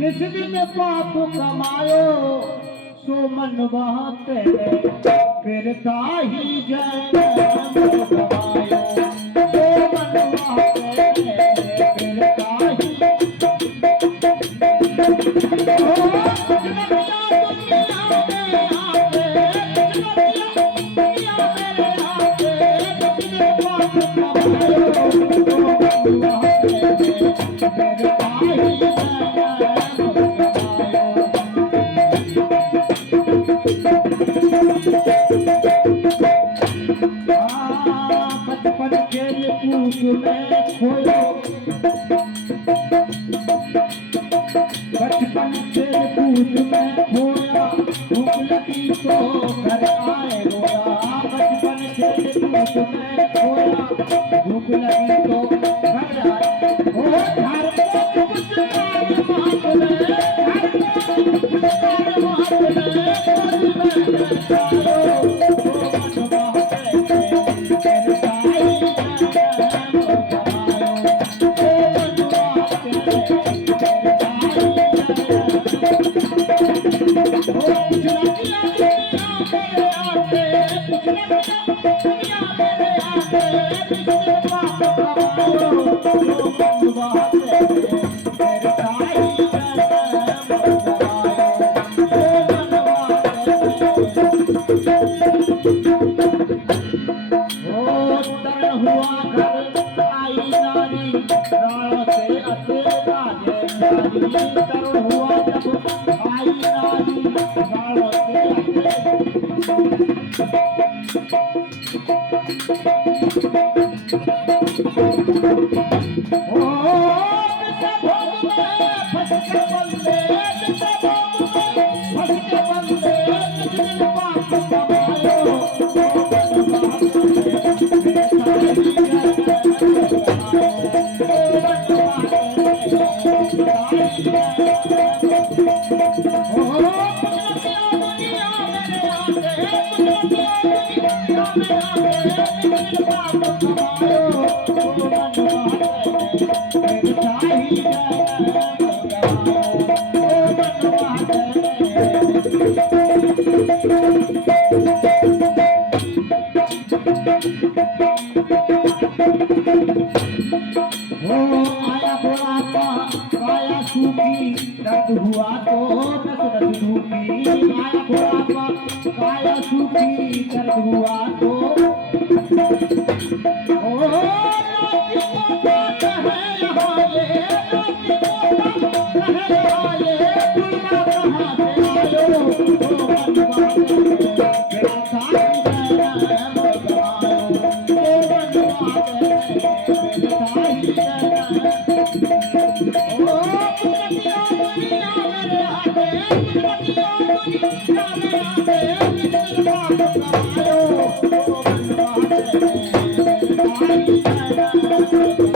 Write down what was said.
निज दिन पाप कमायो सो मन वहाँ तेरे फिर ताही जन्म गवायो सो मन वहाँ तेरे फिर ताही बचपन खेल कूद में खोयो बचपन खेल कूद में खोया भूख लगी तो घर आए रोया बचपन खेल कूद में खोया भूख लगी तो घर आए ओ घर को कुछ माफ ले घर को कुछ माफ ले दर्द हुआ तो दशरथ दुखी आया बुढ़ापा काया सुखी दर्द हुआ तो ओ लोकी बात है यहाँ ये लोकी बात है यहाँ ये दुनिया कहाँ से आयो ओ बनवाए मेरा साथ गया बनवायो ओ बनवाए मेरा साथ गया ओ Oh,